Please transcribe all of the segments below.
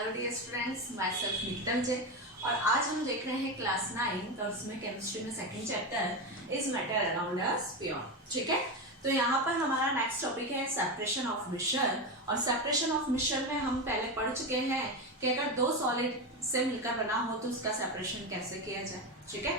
Hello dear students, myself Nikita Vijay और आज हम देख रहे हैं क्लास 9 और उसमें केमिस्ट्री में second chapter is matter around us pure. ठीक है, तो यहाँ पर हमारा नेक्स्ट टॉपिक है सेपरेशन ऑफ मिक्सचर। और सेपरेशन ऑफ मिक्सचर में हम पहले पढ़ चुके हैं कि अगर दो सॉलिड से मिलकर बना हो तो उसका सेपरेशन कैसे किया जाए। ठीक है,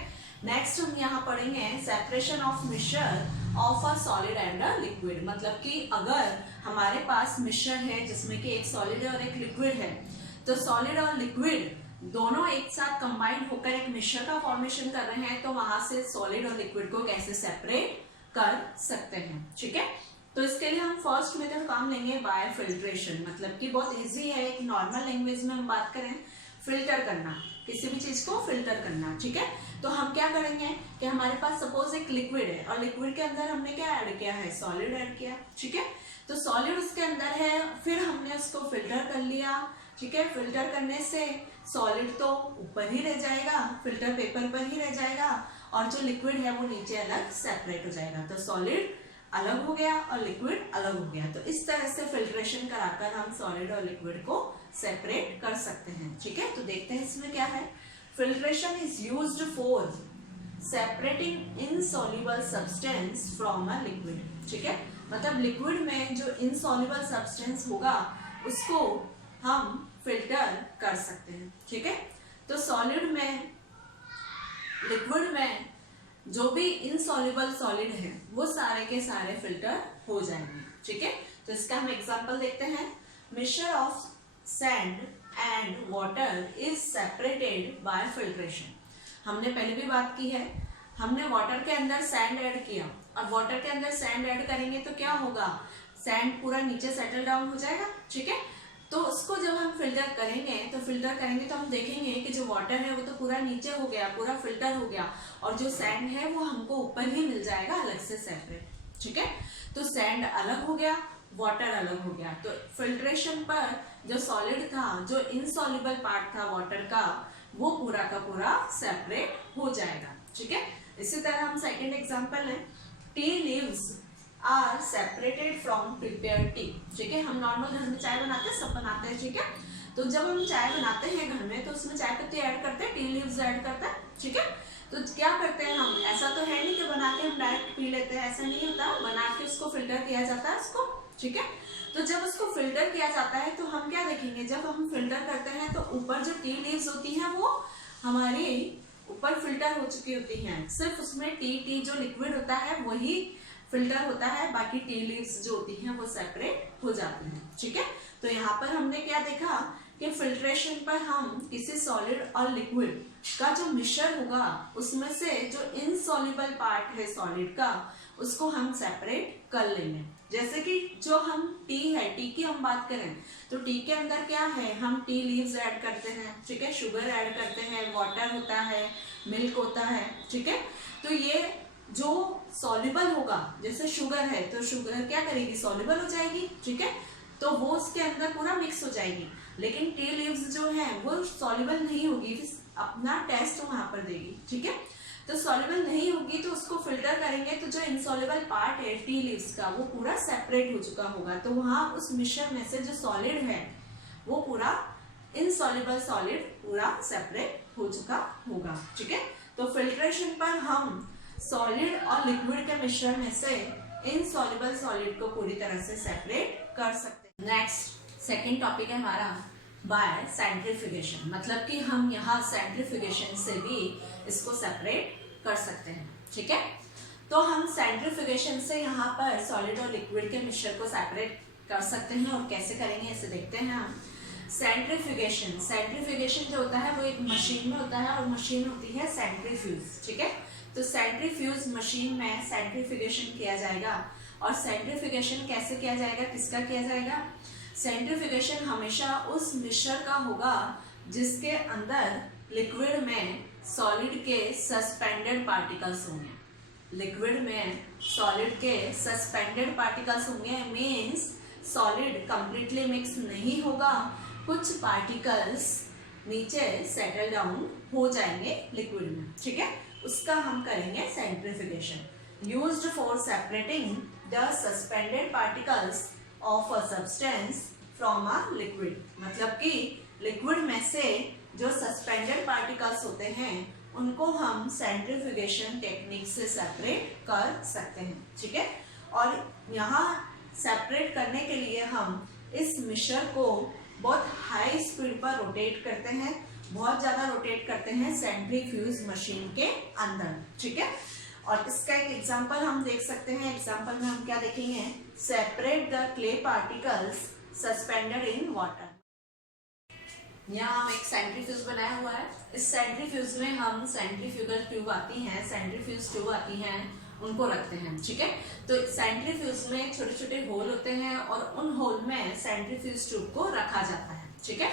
नेक्स्ट हम यहाँ पढ़ेंगे separation of mixture of a solid and a liquid. मतलब कि अगर हमारे पास मिक्सचर है जिसमें कि एक सॉलिड है और एक लिक्विड है, तो सॉलिड और लिक्विड दोनों एक साथ कंबाइंड होकर एक मिक्सचर का फॉर्मेशन कर रहे हैं, तो वहां से सॉलिड और लिक्विड को कैसे सेपरेट कर सकते हैं। ठीक है, तो इसके लिए हम फर्स्ट मेथड काम लेंगे बाय फिल्ट्रेशन। मतलब कि बहुत इजी है, एक नॉर्मल लैंग्वेज में हम बात करें फिल्टर करना, किसी भी चीज को फिल्टर करना। ठीक है, तो हम क्या करेंगे कि हमारे पास सपोज एक लिक्विड है और लिक्विड के अंदर हमने क्या ऐड किया है, सॉलिड ऐड किया। ठीक है, तो सॉलिड उसके अंदर है, फिर हमने उसको फिल्टर कर लिया। ठीक है, फिल्टर करने से सॉलिड तो ऊपर ही रह जाएगा, फिल्टर पेपर पर ही रह जाएगा और जो लिक्विड है वो नीचे अलग सेपरेट हो जाएगा। तो सॉलिड अलग हो गया और लिक्विड अलग हो गया। तो इस तरह से फिल्ट्रेशन कराकर हम सॉलिड और लिक्विड को सेपरेट कर सकते हैं। ठीक है, तो देखते हैं इसमें क्या है। Filtration is used for separating insoluble substance from a liquid. ठीक है, मतलब लिक्विड में जो इनसॉल्युबल सब्सटेंस होगा उसको हम फिल्टर कर सकते हैं। ठीक है, तो सॉलिड में, लिक्विड में जो भी इनसॉल्युबल सॉलिड है वो सारे के सारे फिल्टर हो जाएंगे। ठीक है, तो इसका हम एग्जांपल देखते हैं। Mixture of sand and water is separated by filtration. हमने पहले भी बात की है, हमने वाटर के अंदर सैंड ऐड किया और वाटर के अंदर सैंड ऐड करेंगे तो क्या होगा, सैंड पूरा नीचे सेटल डाउन हो जाएगा। ठीक है, तो उसको जब हम फिल्टर करेंगे तो हम देखेंगे कि जो वाटर है वो तो पूरा नीचे हो गया, पूरा फिल्टर हो गया और जो सैंड है वो हमको ऊपर ही मिल जाएगा अलग से सेपरेट। ठीक है, तो सैंड अलग हो गया, वाटर अलग हो गया। तो फिल्ट्रेशन पर जो सॉलिड था, जो इनसॉल्युबल पार्ट था वाटर का, वो पूरा का पूरा सेपरेट हो जाएगा। ठीक है, इसी तरह हम सेकेंड एग्जाम्पल है, tea leaves are separated from prepare tea. ठीक है, हम नॉर्मल घर में चाय बनाते हैं, सब बनाते हैं। ठीक है, तो जब हम चाय बनाते हैं घर में तो उसमें चाय पत्ती ऐड करते हैं, टी लीव्स ऐड करते हैं। ठीक है, तो क्या करते हैं हम, ऐसा तो है नहीं कि बना के हम डायरेक्ट पी लेते हैं, ऐसा नहीं होता, बना के उसको फिल्टर किया जाता है उसको। ठीक है, तो जब उसको फिल्टर किया जाता है तो हम क्या देखेंगे, जब हम फिल्टर करते हैं तो ऊपर जो टी लीव्स होती हैं वो हमारी ऊपर फिल्टर हो चुकी होती हैं, सिर्फ उसमें टी जो लिक्विड होता है वही फिल्टर होता है, बाकी टी लीव्स जो होती हैं वो सेपरेट हो जाती हैं। ठीक है, तो यहाँ पर हमने क्या देखा कि फिल्ट्रेशन पर हम किसी सॉलिड और लिक्विड का जो मिक्सचर होगा उसमें से जो इनसॉल्युबल पार्ट है सॉलिड का उसको हम सेपरेट कर लेंगे। जैसे कि जो हम टी है, टी की हम बात करें तो टी के अंदर क्या है, हम टी लीव्स ऐड करते हैं। ठीक है, शुगर ऐड करते हैं, वाटर होता है, मिल्क होता है। ठीक है, तो ये जो सॉल्युबल होगा, जैसे शुगर है तो शुगर क्या करेगी, सॉल्युबल हो जाएगी। ठीक है, तो वो उसके अंदर पूरा मिक्स हो जाएगी। लेकिन टी लीव्स जो है वो सॉल्युबल नहीं होगी, अपना टेस्ट वहां पर देगी। ठीक है, तो सॉल्युबल नहीं होगी तो उसको फिल्टर करेंगे तो जो इनसॉल्युबल पार्ट है टी लीव्स का वो पूरा सेपरेट हो चुका होगा। तो वहां उस मिक्सचर में से जो सॉलिड है वो पूरा इनसॉल्युबल सॉलिड पूरा सेपरेट हो चुका होगा। ठीक है, तो फिल्ट्रेशन पर हम सॉलिड और लिक्विड के मिश्रण में से इनसॉल्युबल सॉलिड को पूरी तरह से सेपरेट कर सकते हैं। नेक्स्ट सेकंड टॉपिक है हमारा बाय सेंट्रीफ्यूगेशन। मतलब कि हम यहाँ सेंट्रीफ्यूगेशन से भी इसको सेपरेट कर सकते हैं। ठीक है, तो हम सेंट्रीफ्यूगेशन से यहाँ पर सॉलिड और लिक्विड के मिश्रण को सेपरेट कर सकते हैं और कैसे करेंगे इसे देखते हैं हम। सेंट्रीफ्यूगेशन जो होता है वो एक मशीन में होता है और मशीन होती है सेंट्रीफ्यूज। ठीक है, तो सेंट्रीफ्यूज मशीन में सेंट्रीफ्यूगेशन किया जाएगा। और सेंट्रीफ्यूगेशन कैसे किया जाएगा, किसका किया जाएगा, सेंट्रीफ्यूगेशन हमेशा उस मिक्सचर का होगा जिसके अंदर लिक्विड में सॉलिड के सस्पेंडेड पार्टिकल्स होंगे। लिक्विड में सॉलिड के सस्पेंडेड पार्टिकल्स होंगे, मीन्स सॉलिड कंप्लीटली मिक्स नहीं होगा, कुछ पार्टिकल्स नीचे सेटल डाउन हो जाएंगे लिक्विड में। ठीक है, उसका हम करेंगे centrifugation. Used for separating the suspended particles of a substance from a liquid. मतलब कि लिक्विड में से जो सस्पेंडेड पार्टिकल्स होते हैं उनको हम सेंट्रीफ्यूगेशन टेक्निक से सेपरेट कर सकते हैं, ठीक है। और यहाँ सेपरेट करने के लिए हम इस मिक्सचर को बहुत हाई स्पीड पर रोटेट करते हैं, बहुत ज्यादा रोटेट करते हैं सेंट्रीफ्यूज मशीन के अंदर, ठीक है। और इसका एक एग्जांपल हम देख सकते हैं। एग्जांपल में हम क्या देखेंगे, separate the clay particles suspended in water. यहाँ हम एक सेंट्रीफ्यूज बनाया हुआ है। इस सेंट्रीफ्यूज में हम सेंट्रीफ्यूगल ट्यूब आती हैं, सेंट्रीफ्यूज ट्यूब आती हैं, उनको रखते हैं, ठीक है। तो सेंट्रीफ्यूज में छोटे छोटे होल होते हैं और उन होल में सेंट्रीफ्यूज ट्यूब को रखा जाता है, ठीक है।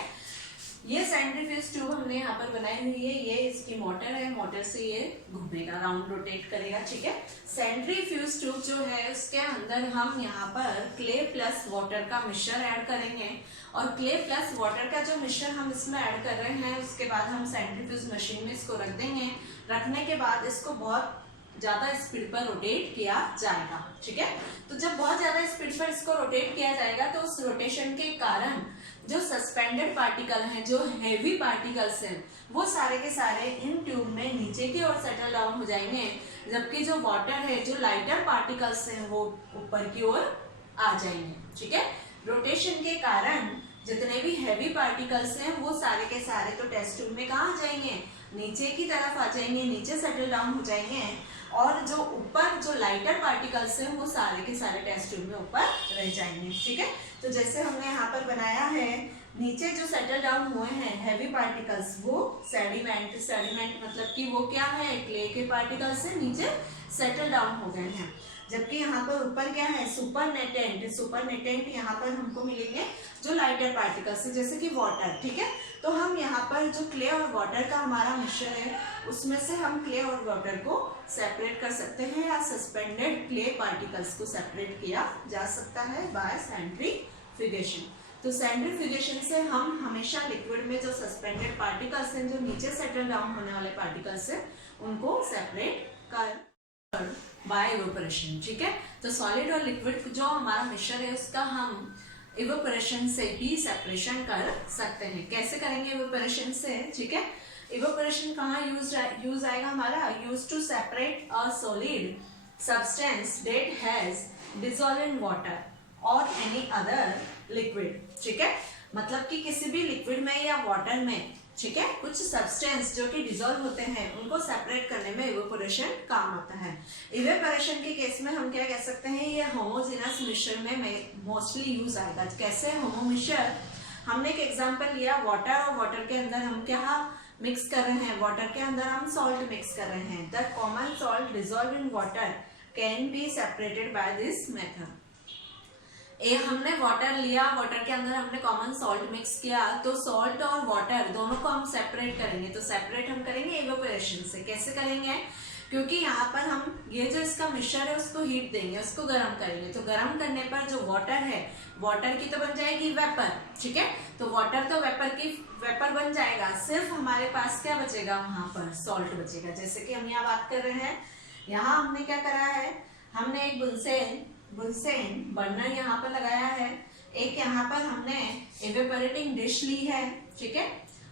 ये सेंट्रीफ्यूज ट्यूब हमने यहाँ पर बनाई हुई है, ये इसकी मोटर है, मोटर से ये घूमेगा, राउंड रोटेट करेगा, ठीक है। सेंट्रीफ्यूज ट्यूब जो है उसके अंदर हम यहाँ पर क्ले प्लस वाटर का मिक्सचर ऐड करेंगे और क्ले प्लस वाटर का जो मिक्सचर हम इसमें ऐड कर रहे हैं उसके बाद हम सेंट्रीफ्यूज मशीन में इसको रख देंगे। रखने के बाद इसको बहुत ज्यादा स्पीड पर रोटेट किया जाएगा, ठीक है। तो जब बहुत ज्यादा स्पीड पर इसको रोटेट किया जाएगा तो उस रोटेशन के कारण जो सस्पेंडेड पार्टिकल हैं, जो हेवी पार्टिकल्स हैं, वो सारे के सारे इन ट्यूब में नीचे की ओर सेटल डाउन हो जाएंगे, जबकि जो वाटर है, जो लाइटर पार्टिकल्स हैं, वो ऊपर की ओर आ जाएंगे, ठीक है। रोटेशन के कारण जितने भी हैवी पार्टिकल्स हैं वो सारे के सारे तो टेस्ट ट्यूब में कहाँ आ जाएंगे, नीचे की तरफ आ जाएंगे, नीचे सेटल डाउन हो जाएंगे और जो ऊपर जो लाइटर पार्टिकल्स हैं वो सारे के सारे टेस्ट ट्यूब में ऊपर रह जाएंगे, ठीक है। तो जैसे हमने यहाँ पर बनाया है, नीचे जो सेटल डाउन हुए हैं हैवी पार्टिकल्स वो सेडिमेंट, सेडिमेंट मतलब कि वो क्या है, क्ले के पार्टिकल्स से नीचे सेटल डाउन हो गए हैं, जबकि यहाँ पर ऊपर क्या है, सुपरनेटेंट, सुपरनेटेंट यहाँ पर हमको मिलेंगे जो लाइटर पार्टिकल्स है जैसे कि वाटर, ठीक है। तो हम यहाँ पर जो क्ले और वाटर का हमारा मिक्सचर है उसमें से हम क्ले और वाटर को सेपरेट कर सकते हैं या सस्पेंडेड क्ले पार्टिकल्स को सेपरेट किया जा सकता है बाय सेंट्रीफ्यूगेशन। तो सेंट्रीफ्यूगेशन से हम हमेशा लिक्विड में जो सस्पेंडेड पार्टिकल्स हैं, जो नीचे सेटल डाउन होने वाले पार्टिकल्स हैं, उनको सेपरेट कर बाय इवेपोरेशन, ठीक है। तो सॉलिड और लिक्विड जो हमारा मिक्सचर है उसका हम इवेपोरेशन से भी सेपरेशन कर सकते हैं। कैसे करेंगे इवेपोरेशन से, ठीक है। इवेपोरेशन कहाँ यूज आएगा हमारा, use to separate a solid substance that has dissolve in water और एनी अदर लिक्विड, ठीक है। मतलब कि किसी भी लिक्विड में या वाटर में, ठीक है, कुछ सब्सटेंस जो कि डिसॉल्व होते हैं उनको सेपरेट करने में इवेपोरेशन काम आता है। इवेपोरेशन के केस में हम क्या कह सकते हैं, ये होमोजेनस मिक्सचर में मोस्टली यूज आएगा। कैसे होमो मिक्सचर, हमने एक एग्जांपल लिया, वाटर और वाटर के अंदर हम क्या मिक्स कर रहे हैं, वाटर के अंदर हम सॉल्ट मिक्स कर रहे हैं। The common salt dissolve in water can be separated by this method. हमने वाटर लिया, वाटर के अंदर हमने कॉमन सॉल्ट मिक्स किया, तो सॉल्ट और वाटर दोनों को हम सेपरेट करेंगे। तो सेपरेट हम करेंगे इवेपोरेशन से। कैसे करेंगे, क्योंकि यहाँ पर हम ये जो इसका मिक्सचर है उसको हीट देंगे, उसको गर्म करेंगे। तो गर्म करने पर जो वाटर है, वाटर की तो बन जाएगी वेपर, ठीक है। तो वाटर तो वेपर बन जाएगा, सिर्फ हमारे पास क्या बचेगा, वहां पर सॉल्ट बचेगा। जैसे कि हम यहाँ बात कर रहे हैं, यहाँ हमने क्या करा है, हमने एक बुनसेन बर्नर यहाँ पर लगाया है, एक यहाँ पर हमने इवेपोरेटिंग डिश ली है, ठीक है।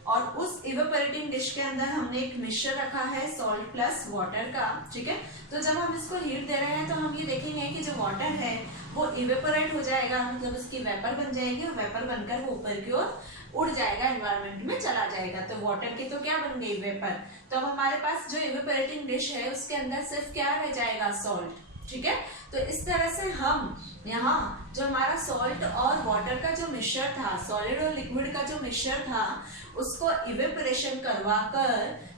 और उस इवेपोरेटिंग डिश के अंदर हमने एक मिक्सचर रखा है सॉल्ट प्लस वाटर का, ठीक है। तो जब हम इसको हीट दे रहे हैं तो हम ये देखेंगे कि जो वाटर है वो इवेपोरेट हो जाएगा, मतलब उसकी वेपर बन जाएगी और वेपर बनकर वो ऊपर की ओर उड़ जाएगा, एनवायरमेंट में चला जाएगा। तो वाटर की तो क्या बन गई, वेपर। तो अब हमारे पास जो इवेपोरेटिंग डिश है उसके अंदर सिर्फ क्या रह जाएगा, सॉल्ट, ठीक है। तो इस तरह से हम यहाँ जो हमारा सॉल्ट और वाटर का जो मिक्सचर था, सॉलिड और लिक्विड का जो मिक्सचर था, उसको इवेपोरेशन करवा कर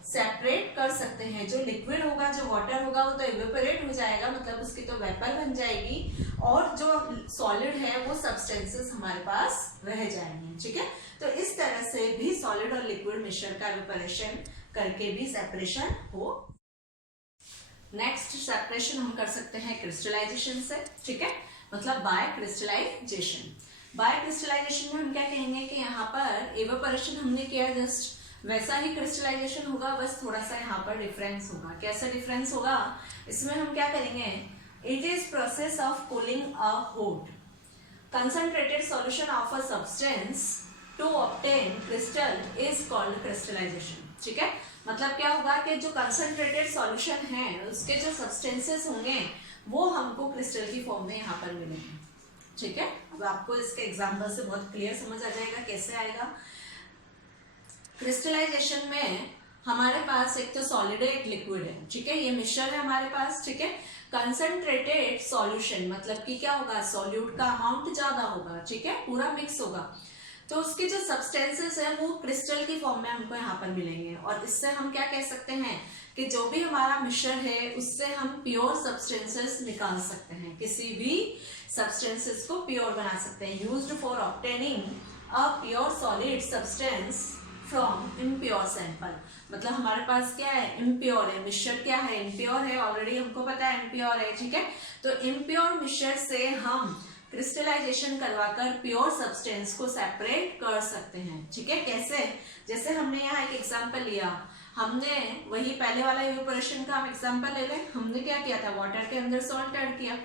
सेपरेट कर सकते हैं। जो लिक्विड होगा, जो वाटर होगा, वो तो इवेपोरेट हो जाएगा, मतलब उसकी तो वेपर बन जाएगी, और जो सॉलिड है वो सब्सटेंसेस हमारे पास रह जाएंगे, ठीक है। तो इस तरह से भी सॉलिड और लिक्विड मिक्सचर का इवेपोरेशन करके भी सेपरेशन हो। नेक्स्ट सेपरेशन हम कर सकते हैं क्रिस्टलाइजेशन से, ठीक है, मतलब बाय क्रिस्टलाइजेशन। बाय क्रिस्टलाइजेशन में हम क्या कहेंगे कि यहाँ पर इवेपोरेशन हमने किया जस्ट वैसा ही क्रिस्टलाइजेशन होगा, बस थोड़ा सा यहाँ पर डिफरेंस होगा। कैसा डिफरेंस होगा, इसमें हम क्या करेंगे, it is process of cooling a hot concentrated solution of a substance to obtain crystal is called crystallisation. ठीक है, मतलब क्या होगा कि जो कंसंट्रेटेड सॉल्यूशन है उसके जो सब्सटेंसेस होंगे वो हमको क्रिस्टल की फॉर्म में यहाँ पर मिलेंगे। ठीक है, अब आपको इसके एग्जांपल से बहुत क्लियर समझ आ जाएगा कैसे आएगा। क्रिस्टलाइजेशन में हमारे पास एक तो सॉलिड है, एक लिक्विड है। ठीक है, ये मिक्सचर है हमारे पास। ठीक है, कंसंट्रेटेड सॉल्यूशन मतलब कि क्या होगा, सॉल्यूट का अमाउंट ज्यादा होगा। ठीक है, पूरा मिक्स होगा, तो उसके जो सब्सटेंसेस है वो क्रिस्टल की फॉर्म में हमको यहाँ पर मिलेंगे। और इससे हम क्या कह सकते हैं कि जो भी हमारा मिक्सचर है उससे हम प्योर सब्सटेंसेस निकाल सकते हैं, किसी भी सब्सटेंसेस को प्योर बना सकते हैं। Used for obtaining a pure solid substance from impure sample. मतलब हमारे पास क्या है, इम्प्योर है मिक्सचर। क्या है, इम्प्योर है, ऑलरेडी हमको पता है इम्प्योर है। ठीक है, तो इम्प्योर मिक्सचर से हम क्रिस्टलाइजेशन करवाकर प्योर सब्सटेंस को सेपरेट कर सकते हैं। ठीक है, कैसे, जैसे हमने यहाँ एक एग्जांपल लिया, हमने वही पहले वाला इवेपोरेशन का हम एग्जांपल ले लें। हमने क्या किया था, वाटर के अंदर सॉल्ट ऐड किया,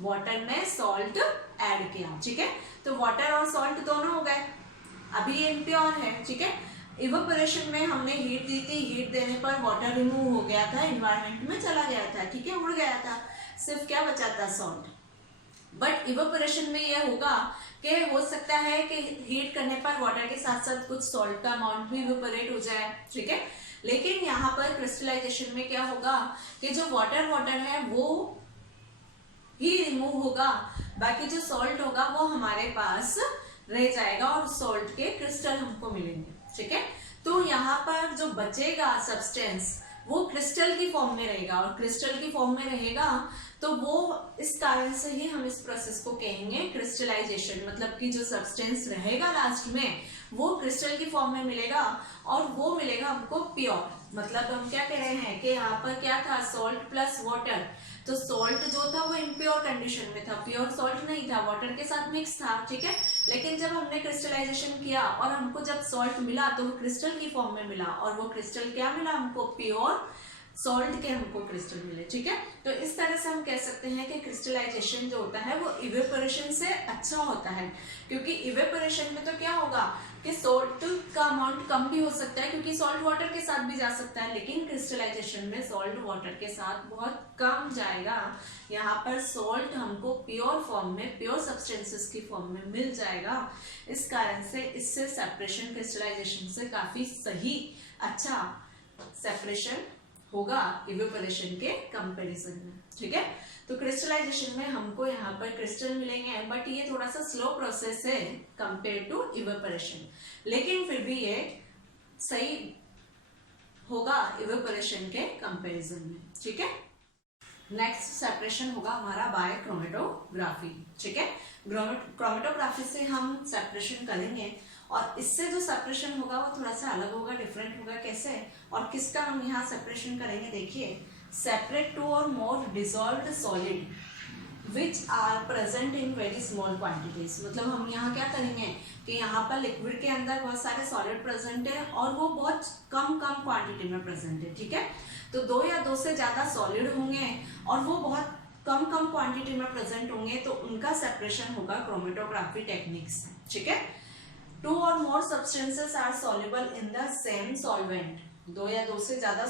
वाटर में सॉल्ट ऐड किया। ठीक है, तो वाटर और सॉल्ट दोनों हो गए, अभी ये इम्प्योर है। ठीक है, इवेपोरेशन में हमने हीट दी थी, हीट देने पर वाटर रिमूव हो गया था, एनवायरनमेंट में चला गया था। ठीक है, उड़ गया था, सिर्फ क्या बचा था, सॉल्ट। बट इवेपोरेशन में यह होगा कि हो सकता है कि हीट करने पर वाटर के साथ साथ कुछ सॉल्ट का अमाउंट भी इवेपोरेट हो जाए। ठीक है, लेकिन यहाँ पर क्रिस्टलाइजेशन में क्या होगा कि जो वाटर है वो ही रिमूव होगा, बाकी जो सॉल्ट होगा वो हमारे पास रह जाएगा और सॉल्ट के क्रिस्टल हमको मिलेंगे। ठीक है, तो यहाँ पर जो बचेगा सब्सटेंस वो क्रिस्टल की फॉर्म में रहेगा, और क्रिस्टल की फॉर्म में रहेगा तो वो इस कारण से ही हम इस प्रोसेस को कहेंगे क्रिस्टलाइजेशन। मतलब कि जो सब्सटेंस रहेगा लास्ट में वो क्रिस्टल की फॉर्म में मिलेगा, और वो मिलेगा हमको प्योर। मतलब हम क्या कह रहे हैं कि यहाँ पर क्या था, सॉल्ट प्लस वाटर। तो सॉल्ट जो था वो इम्प्योर कंडीशन में था, प्योर सॉल्ट नहीं था, वाटर के साथ मिक्स था। ठीक है, लेकिन जब हमने क्रिस्टलाइजेशन किया और हमको जब सॉल्ट मिला तो वो क्रिस्टल की फॉर्म में मिला, और वो क्रिस्टल क्या मिला हमको, प्योर सॉल्ट के हमको क्रिस्टल मिले। ठीक है, तो इस तरह से हम कह सकते हैं कि क्रिस्टलाइजेशन जो होता है वो इवेपोरेशन से अच्छा होता है, क्योंकि इवेपोरेशन में तो क्या होगा कि सॉल्ट का अमाउंट कम भी हो सकता है, क्योंकि सॉल्ट वाटर के साथ भी जा सकता है, लेकिन क्रिस्टलाइजेशन में सॉल्ट वाटर के साथ बहुत कम जाएगा। यहाँ पर सॉल्ट हमको प्योर फॉर्म में, प्योर सब्सटेंसेस की फॉर्म में मिल जाएगा। इस कारण से इससे सेपरेशन क्रिस्टलाइजेशन से काफी सही, अच्छा सेपरेशन होगा इवेपोरेशन के कंपैरिजन में। ठीक है, तो क्रिस्टलाइजेशन में हमको यहाँ पर क्रिस्टल मिलेंगे, बट ये थोड़ा सा स्लो प्रोसेस है कंपेयर टू इवेपोरेशन, लेकिन फिर भी ये सही होगा इवेपोरेशन के कंपैरिजन में। ठीक है, नेक्स्ट सेपरेशन होगा हमारा बाय क्रोमेटोग्राफी। ठीक है, क्रोमेटोग्राफी से हम सेपरेशन करेंगे, और इससे जो सेपरेशन होगा वो थोड़ा सा अलग होगा, डिफरेंट होगा। कैसे और किसका हम यहाँ सेपरेशन करेंगे, देखिए, separate two or more dissolved solid which are present in very small quantities. मतलब हम यहाँ क्या करेंगे कि यहाँ पर लिक्विड के अंदर बहुत सारे सॉलिड प्रेजेंट है और वो बहुत कम क्वांटिटी में प्रेजेंट है। ठीक है, तो 2 या 2 से ज्यादा सॉलिड होंगे और वो बहुत कम क्वांटिटी में प्रेजेंट होंगे, तो उनका सेपरेशन होगा क्रोमेटोग्राफी टेक्निक से। ठीक है, 2 or more substances are soluble in the same solvent। 2 या 2 से ज्यादा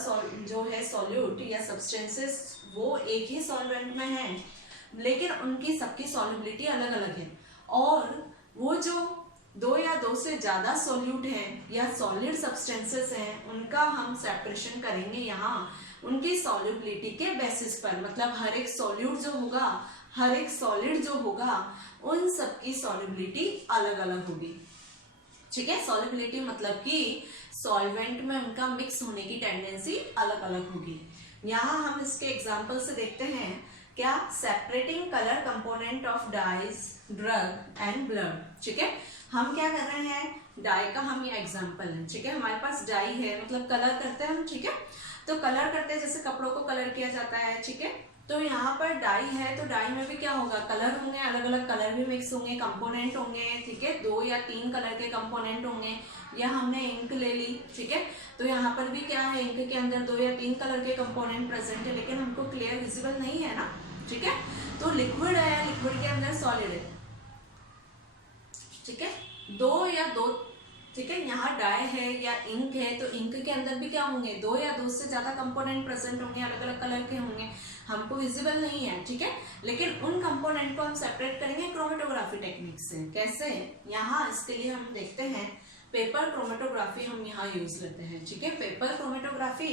जो है सॉल्यूट या सब्सटेंसेस वो एक ही सॉल्वेंट में है, लेकिन उनकी सबकी सॉल्युबिलिटी अलग अलग है, और वो जो 2 या 2 से ज्यादा सॉल्यूट है या सॉलिड सब्सटेंसेस हैं उनका हम सेपरेशन करेंगे यहाँ उनकी सॉल्युबिलिटी के बेसिस पर। मतलब हर एक सॉल्यूट जो होगा, हर एक सॉलिड जो होगा, उन सबकी सॉल्युबिलिटी अलग अलग होगी। ठीक है, सॉल्युबिलिटी मतलब कि सॉल्वेंट में उनका मिक्स होने की टेंडेंसी अलग अलग होगी। यहाँ हम इसके एग्जांपल से देखते हैं क्या, separating colour component of dyes, drug and blood. ठीक है, हम क्या कर रहे हैं, डाई का हम ये एग्जांपल है। ठीक है, हमारे पास डाई है, मतलब कलर करते हैं हम। ठीक है, तो कलर करते हैं, जैसे कपड़ों को कलर किया जाता है। ठीक है, तो यहाँ पर डाई है, तो डाई में भी क्या होगा, कलर होंगे, अलग अलग कलर भी मिक्स होंगे, कंपोनेंट होंगे। ठीक है, 2 या 3 कलर के कंपोनेंट होंगे। या हमने इंक ले ली। ठीक है, तो यहाँ पर भी क्या है, इंक के अंदर 2 या 3 कलर के कंपोनेंट प्रेजेंट है, लेकिन हमको क्लियर विजिबल नहीं है ना। ठीक है, तो लिक्विड है, लिक्विड के अंदर सॉलिड है। ठीक है, दो या दो, ठीक है, यहाँ डाई है या इंक है तो इंक के अंदर भी क्या होंगे, दो या दो से ज्यादा कंपोनेंट प्रेजेंट होंगे, अलग अलग कलर के होंगे, हमको विजिबल नहीं है, ठीक है। लेकिन उन कंपोनेंट को हम सेपरेट करेंगे क्रोमेटोग्राफी टेक्निक से। कैसे, यहाँ इसके लिए हम देखते हैं पेपर क्रोमेटोग्राफी हम यहाँ यूज लेते हैं, ठीक है। पेपर क्रोमेटोग्राफी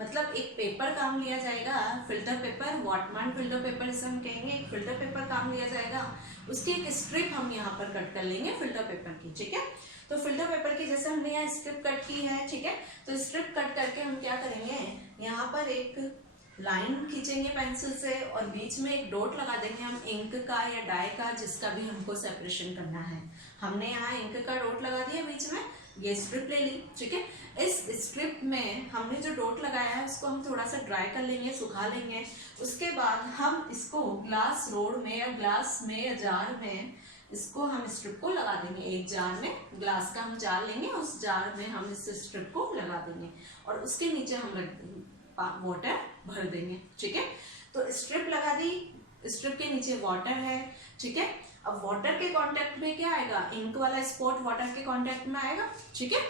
मतलब एक पेपर काम लिया जाएगा, फिल्टर पेपर, वॉटमैन फिल्टर पेपर इसे हम कहेंगे, एक फिल्टर पेपर काम लिया जाएगा, उसकी एक स्ट्रिप हम यहाँ पर कट कर लेंगे फिल्टर पेपर की, ठीक है। तो फिल्टर पेपर की जैसे हमने यहाँ स्ट्रिप कट की है, ठीक है, तो स्ट्रिप कट करके हम क्या करेंगे, यहाँ पर एक लाइन खींचेंगे पेंसिल से और बीच में एक डॉट लगा देंगे हम इंक का या डाई का, जिसका भी हमको सेपरेशन करना है। हमने यहाँ इंक का डॉट लगा दिया बीच में, ये स्ट्रिप ले ली, ठीक है। इस स्ट्रिप में हमने जो डॉट लगाया है उसको हम थोड़ा सा ड्राई कर लेंगे, सुखा लेंगे। उसके बाद हम इसको ग्लास रोड में या ग्लास में या जार में इसको हम स्ट्रिप को लगा देंगे। एक जार में ग्लास का हम जार लेंगे, उस जार में हम इस स्ट्रिप को लगा देंगे और उसके नीचे हम वाटर भर देंगे, ठीक है। तो स्ट्रिप लगा दी, स्ट्रिप के नीचे वाटर है, ठीक है। अब वाटर के कांटेक्ट में क्या आएगा, इंक वाला स्पॉट वाटर के कांटेक्ट में आएगा, ठीक है।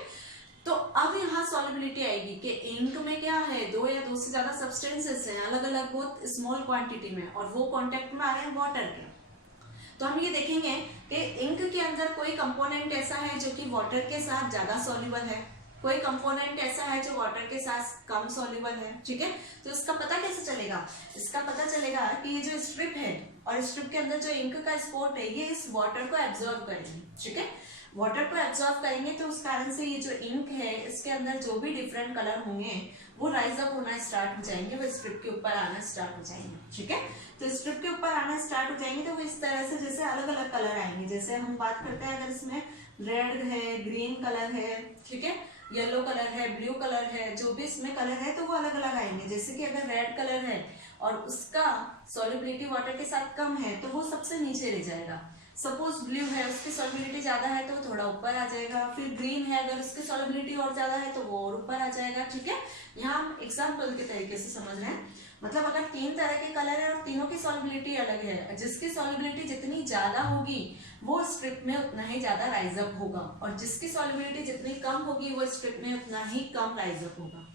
तो अब यहाँ सॉलिबिलिटी आएगी कि इंक में क्या है, दो या दो से ज्यादा सब्सटेंसेस हैं अलग अलग बहुत स्मॉल क्वांटिटी में, और वो कांटेक्ट में आ रहे हैं वाटर के। तो हम ये देखेंगे कि इंक के अंदर कोई कंपोनेंट ऐसा है जो कि वाटर के साथ ज्यादा सॉल्युबल है, कोई कंपोनेंट ऐसा है जो वाटर के साथ कम सॉल्युबल है, ठीक है। तो इसका पता कैसे चलेगा, इसका पता चलेगा कि ये जो स्ट्रिप है और स्ट्रिप के अंदर जो इंक का स्पॉट है ये इस वाटर को एब्जॉर्ब करेंगे, ठीक है। वाटर को एब्जॉर्ब करेंगे तो उस कारण से ये जो इंक है इसके अंदर जो भी डिफरेंट कलर होंगे वो राइज अप होना स्टार्ट हो जाएंगे, वो स्ट्रिप के ऊपर आना स्टार्ट हो जाएंगे, ठीक है। तो स्ट्रिप के ऊपर आना स्टार्ट हो जाएंगे तो वो इस तरह से जैसे अलग अलग कलर आएंगे। जैसे हम बात करते हैं अगर इसमें रेड है, ग्रीन कलर है, ठीक है, येलो कलर है, ब्लू कलर है, जो भी इसमें कलर है तो वो अलग अलग आएंगे। जैसे कि अगर रेड कलर है और उसका सॉल्युबिलिटी वाटर के साथ कम है तो वो सबसे नीचे रह जाएगा। सपोज ब्लू है, उसकी सॉल्युबिलिटी ज्यादा है तो थोड़ा ऊपर आ जाएगा। फिर ग्रीन है, अगर उसकी सॉल्युबिलिटी और ज्यादा है तो वो और ऊपर आ जाएगा, ठीक है। यहाँ हम एग्जाम्पल के तरीके से समझ रहे हैं, मतलब अगर तीन तरह के कलर है और तीनों की सॉल्युबिलिटी अलग है, जिसकी सॉल्युबिलिटी जितनी ज्यादा होगी वो स्ट्रिप में उतना ही ज्यादा राइज अप होगा, और जिसकी सॉल्युबिलिटी जितनी कम होगी वो स्ट्रिप में उतना ही कम राइज अप होगा।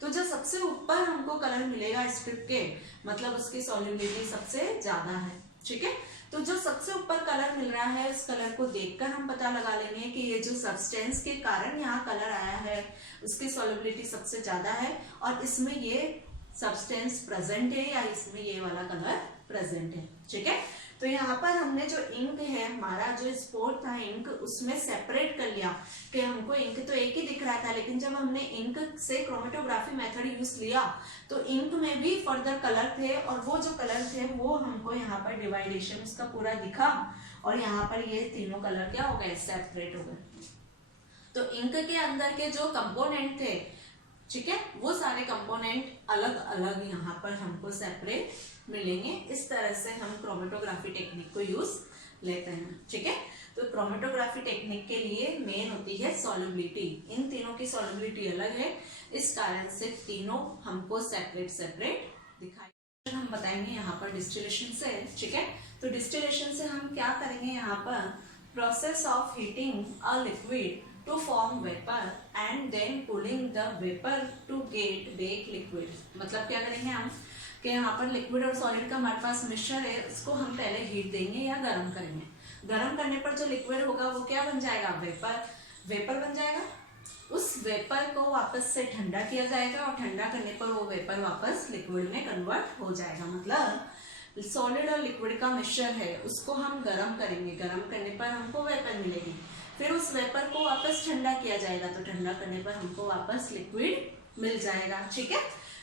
तो जो सबसे ऊपर हमको कलर मिलेगा स्ट्रिप के, मतलब उसकी सॉल्युबिलिटी सबसे ज्यादा है, ठीक है। तो जो सबसे ऊपर कलर मिल रहा है उस कलर को देखकर हम पता लगा लेंगे कि ये जो सब्सटेंस के कारण यहाँ कलर आया है उसकी सॉल्युबिलिटी सबसे ज्यादा है और इसमें ये सब्सटेंस प्रेजेंट है या इसमें ये वाला कलर प्रेजेंट है, ठीक है। तो यहाँ पर हमने जो इंक है, हमारा जो स्पॉट था इंक, उसमें सेपरेट कर लिया कि हमको इंक तो एक ही दिख रहा था, लेकिन जब हमने इंक से क्रोमेटोग्राफी मेथड यूज लिया तो इंक में भी फर्दर कलर थे और वो जो कलर थे वो हमको यहाँ पर डिवाइडेशन उसका पूरा दिखा और यहाँ पर ये तीनों कलर क्या हो गए, सेपरेट हो गए। तो इंक के अंदर के जो कंपोनेंट थे, ठीक है, वो सारे कंपोनेंट अलग अलग यहाँ पर हमको सेपरेट मिलेंगे। इस तरह से हम क्रोमेटोग्राफी टेक्निक को यूज लेते हैं, ठीक है। तो क्रोमेटोग्राफी टेक्निक के लिए मेन होती है सॉल्युबिलिटी, इन तीनों की सॉल्युबिलिटी अलग है, इस कारण से तीनों हमको सेपरेट सेपरेट दिखाई। हम बताएंगे यहाँ पर डिस्टिलेशन से, ठीक है। तो डिस्टिलेशन से हम क्या करेंगे, यहाँ पर process of heating a liquid to form vapor and then pulling the vapor to get bake liquid। मतलब क्या करेंगे हम कि यहाँ पर लिक्विड और सॉलिड का हमारे पास मिक्सचर है, उसको हम पहले हीट देंगे या गर्म करेंगे। गर्म करने पर जो लिक्विड होगा वो क्या बन जाएगा, वेपर, वेपर बन जाएगा। उस वेपर को वापस से ठंडा किया जाएगा और ठंडा करने पर वो वेपर वापस लिक्विड में कन्वर्ट हो जाएगा। मतलब सॉलिड और लिक्विड का मिक्सचर है उसको हम गर्म करेंगे, गर्म करने पर हमको वेपर मिलेगी, फिर उस वेपर को वापस ठंडा किया जाएगा तो ठंडा करने पर हमको वापस लिक्विड मिल जाएगा, ठीक है।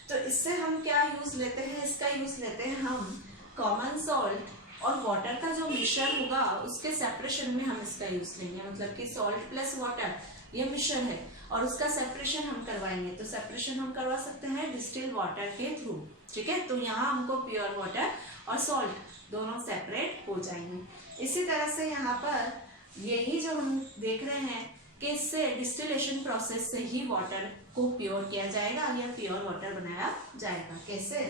तो इससे हम क्या यूज लेते हैं, इसका यूज लेते हैं हम कॉमन सॉल्ट और वाटर का जो मिक्सचर होगा उसके सेपरेशन में हम इसका यूज लेंगे। मतलब कि सॉल्ट प्लस वाटर ये मिक्सचर है और उसका सेपरेशन हम करवाएंगे, तो सेपरेशन हम करवा सकते हैं डिस्टिल वाटर के थ्रू, ठीक है। तो यहाँ हमको प्योर वाटर और सॉल्ट दोनों सेपरेट हो जाएंगे। इसी तरह से यहाँ पर यही जो हम देख रहे हैं कि इससे डिस्टिलेशन प्रोसेस से ही वाटर को प्योर किया जाएगा या प्योर वाटर बनाया जाएगा। कैसे,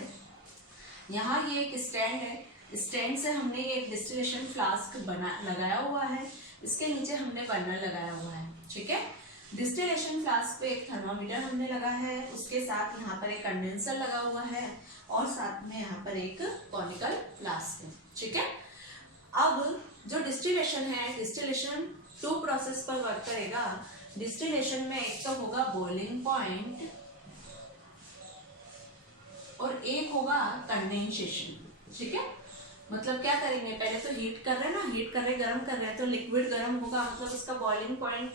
यहाँ ये एक स्टैंड है, स्टैंड से हमने ये एक डिस्टिलेशन फ्लास्क बना लगाया हुआ है, इसके नीचे हमने बर्नर लगाया हुआ है, ठीक है। डिस्टिलेशन फ्लास्क पे एक थर्मामीटर हमने लगा है, उसके साथ यहाँ पर एक कंडेंसर लगा हुआ है और साथ में यहाँ पर एक कॉनिकल फ्लास्क है, ठीक है। अब जो डिस्टिलेशन है, डिस्टिलेशन 2 प्रोसेस पर वर्क करेगा। डिस्टिलेशन में एक तो होगा बॉइलिंग पॉइंट और एक होगा कंडेंसेशन, ठीक है। मतलब क्या करेंगे, पहले तो हीट कर रहे हैं ना, हीट कर रहे गर्म कर रहे हैं, तो लिक्विड गर्म होगा, मतलब उसका बॉइलिंग पॉइंट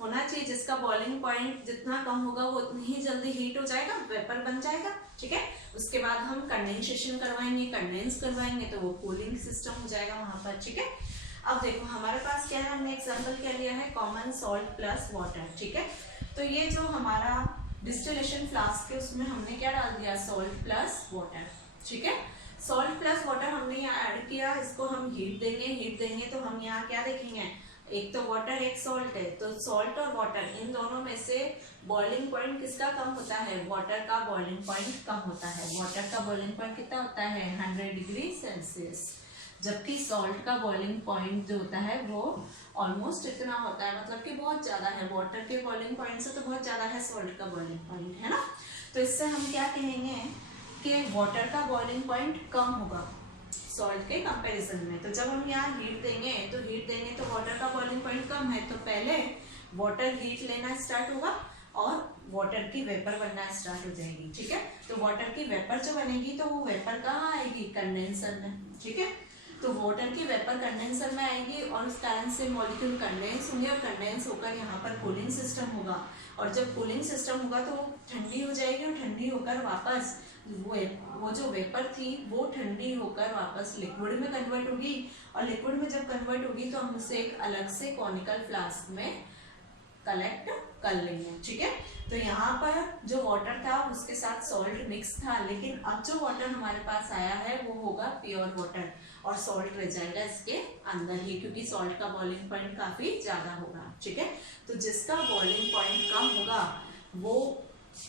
होना चाहिए, जिसका बॉइलिंग पॉइंट जितना कम होगा वो उतनी ही जल्दी हीट हो जाएगा, वेपर बन जाएगा, ठीक है। उसके बाद हम कंडेंसेशन करवाएंगे, कंडेंस करवाएंगे तो वो कूलिंग सिस्टम हो जाएगा वहां पर, ठीक है। अब देखो हमारे पास क्या है, हमने एग्जांपल क्या लिया है, कॉमन सॉल्ट प्लस वाटर, ठीक है। तो ये जो हमारा डिस्टिलेशन फ्लास्क है उसमें हमने क्या डाल दिया, सॉल्ट प्लस वाटर, ठीक है। सॉल्ट प्लस वाटर हमने यहाँ ऐड किया, इसको हम हीट देंगे तो हम यहाँ क्या देखेंगे, एक तो वाटर एक सॉल्ट है, तो सॉल्ट और वाटर इन दोनों में से बॉइलिंग पॉइंट किसका कम होता है, वाटर का बॉइलिंग पॉइंट कम होता है। वाटर का बॉइलिंग पॉइंट कितना होता है, 100 डिग्री सेल्सियस, जबकि सॉल्ट का बॉइलिंग पॉइंट जो होता है वो ऑलमोस्ट इतना होता है, मतलब कि बहुत ज़्यादा है, वाटर के बॉइलिंग पॉइंट से तो बहुत ज़्यादा है सॉल्ट का बॉइलिंग पॉइंट, है ना। तो इससे हम क्या कहेंगे कि वाटर का बॉइलिंग पॉइंट कम होगा सॉल्ट के कंपैरिजन में। तो जब हम यहाँ हीट देंगे तो वाटर का बॉइलिंग पॉइंट कम है, तो पहले वाटर हीट लेना स्टार्ट होगा और वाटर की वेपर बनना स्टार्ट हो जाएगी, ठीक है। तो वाटर की वेपर जो बनेगी तो वो वेपर कहाँ आएगी, कंडेंसर में, ठीक है। तो वाटर की वेपर कंडेंसर में आएगी और उस कारण से मॉलिक्यूल कंडेंस होंगे और कंडेंस होकर यहाँ पर कूलिंग सिस्टम होगा, और जब कूलिंग सिस्टम होगा तो ठंडी हो जाएगी और ठंडी होकर वापस वो जो वेपर थी वो ठंडी होकर वापस लिक्विड में कन्वर्ट होगी, और लिक्विड में जब कन्वर्ट होगी तो हम उसे एक अलग से कॉनिकल फ्लास्क में कलेक्ट कर लेंगे, ठीक है। तो यहाँ पर जो वाटर था उसके साथ सॉल्ट मिक्स था, लेकिन अब जो वाटर हमारे पास आया है वो होगा प्योर वाटर और सॉल्ट रह जाएगा इसके अंदर ही, क्योंकि सॉल्ट का बॉइलिंग पॉइंट काफी ज्यादा होगा, ठीक है। तो जिसका बॉइलिंग पॉइंट कम होगा वो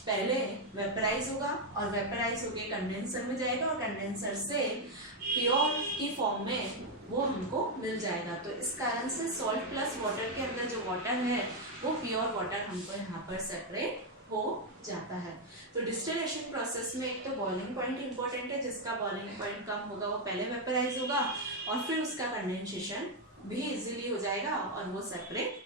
पहले वेपराइज होगा और वेपराइज होके कंडेंसर में जाएगा और कंडेंसर से प्योर की फॉर्म में वो हमको मिल जाएगा। तो इस कारण से सॉल्ट प्लस वाटर के अंदर जो वाटर है वो प्योर वाटर हमको यहाँ पर सेपरेट हो जाता है। तो डिस्टिलेशन प्रोसेस में एक तो बॉइलिंग पॉइंट इंपॉर्टेंट है, जिसका बॉइलिंग पॉइंट कम होगा वो पहले वेपराइज होगा और फिर उसका कंडेंसेशन भी इजीली हो जाएगा और वो सेपरेट